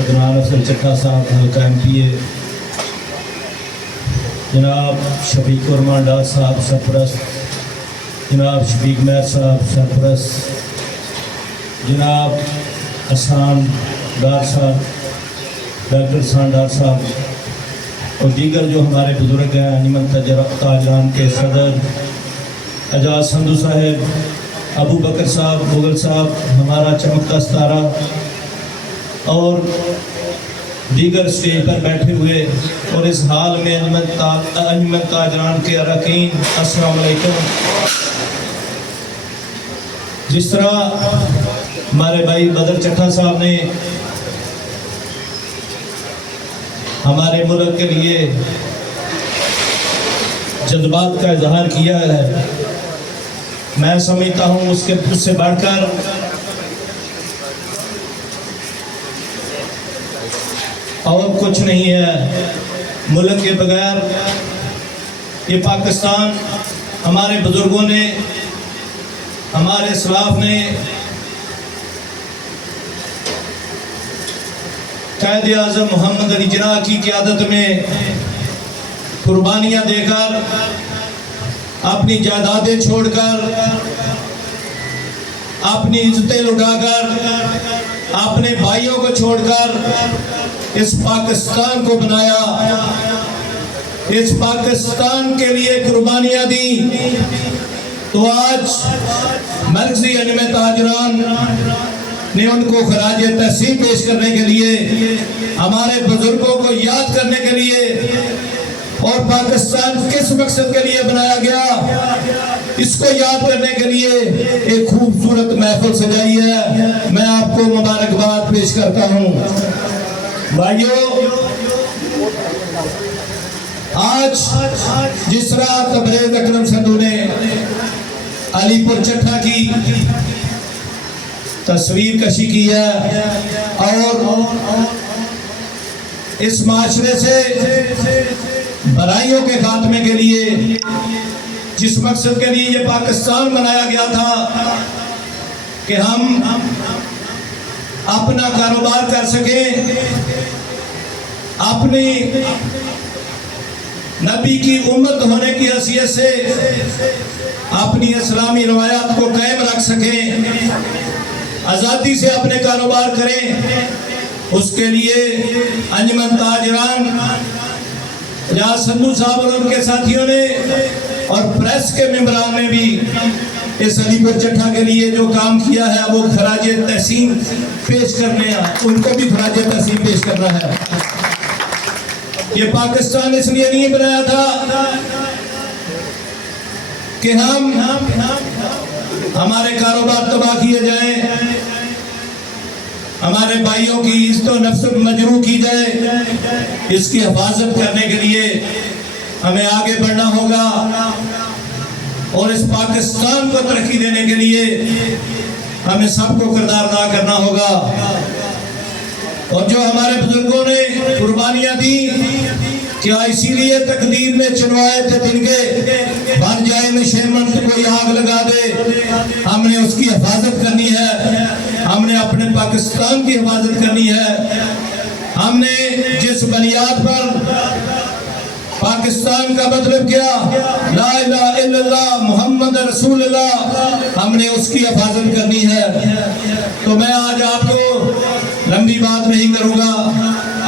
عدنان افضل چٹھا صاحب حلقہ MP جناب شفیق الرحمان ڈار صاحب سرپرست، جناب شفیق مہر صاحب سرپرست، جناب حسان ڈار صاحب، ڈاکٹر حسان ڈار صاحب اور دیگر جو ہمارے بزرگ ہیں، انجمن تاجران کے صدر اعجاز سندھو صاحب، ابو بکر صاحب، مغل صاحب، ہمارا چمکتا ستارہ اور دیگر اسٹیج پر بیٹھے ہوئے اور اس حال میں انجمن تاجران کے اراکین، السلام علیکم۔ جس طرح ہمارے بھائی بدر چٹھا صاحب نے ہمارے ملک کے لیے جذبات کا اظہار کیا ہے، میں سمجھتا ہوں اس سے بڑھ کر اور کچھ نہیں ہے۔ ملک کے بغیر یہ پاکستان ہمارے بزرگوں نے، ہمارے اسلاف نے قائد اعظم محمد علی جناح کی قیادت میں قربانیاں دے کر، اپنی جائیدادیں چھوڑ کر، اپنی عزتیں لٹا کر، اپنے بھائیوں کو چھوڑ کر اس پاکستان کو بنایا، اس پاکستان کے لیے قربانیاں دی۔ تو آج مرکزی انجمن تاجران نے ان کو خراج تحسین پیش کرنے کے لیے، ہمارے بزرگوں کو یاد کرنے کے لیے اور پاکستان کس مقصد کے لیے بنایا گیا اس کو یاد کرنے کے لیے ایک خوبصورت محفل سجائی ہے۔ میں آپ کو مبارکباد پیش کرتا ہوں۔ بھائیو، آج جس طرح تبریز اکرم سندھو نے علی پور چٹھا کی تصویر کشی کی ہے اور اس معاشرے سے برائیوں کے خاتمے کے لیے، جس مقصد کے لیے یہ پاکستان بنایا گیا تھا کہ ہم اپنا کاروبار کر سکیں، اپنی نبی کی امت ہونے کی حیثیت سے اپنی اسلامی روایات کو قائم رکھ سکیں، آزادی سے اپنے کاروبار کریں، اس کے لیے انجمن تاجران اعجاز سندھو صاحب اور ان کے ساتھیوں نے اور پریس کے ممبران نے بھی اس علی پور چٹھا کے لیے جو کام کیا ہے وہ خراج تحسین پیش کرنے ہیں، ان کو بھی خراج تحسین پیش کرنا ہے۔ یہ پاکستان اس لیے نہیں بنایا تھا کہ ہمارے کاروبار تباہ کیے جائیں، ہمارے بھائیوں کی عزت و نفس مجروح کی جائے۔ اس کی حفاظت کرنے کے لیے ہمیں آگے بڑھنا ہوگا اور اس پاکستان کو ترقی دینے کے لیے ہمیں سب کو کردار ادا کرنا ہوگا۔ اور جو ہمارے بزرگوں نے قربانیاں دی، کیا اسی لیے تقدیر نے چنوائے تھے دن کے بھر جائے نشیمن کوئی آگ لگا دے؟ ہم نے اس کی حفاظت کرنی ہے، ہم نے اپنے پاکستان کی حفاظت کرنی ہے۔ ہم نے جس بنیاد پر پاکستان کا مطلب کیا لا الہ الا اللہ محمد رسول اللہ، ہم نے اس کی حفاظت کرنی ہے۔ تو میں آج آپ کو لمبی بات نہیں کروں گا،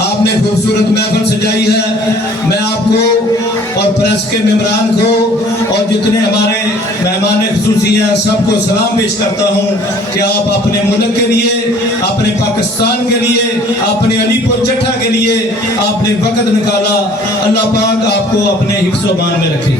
آپ نے خوبصورت محفل سجائی ہے۔ میں آپ کو اور پریس کے ممبران کو اور جتنے ہمارے مہمان خصوصی ہیں سب کو سلام پیش کرتا ہوں کہ آپ اپنے ملک کے لیے، اپنے پاکستان کے لیے، اپنے علی پور چٹھا کے لیے آپ نے وقت نکالا۔ اللہ پاک آپ کو اپنے حفظ و امان میں رکھے۔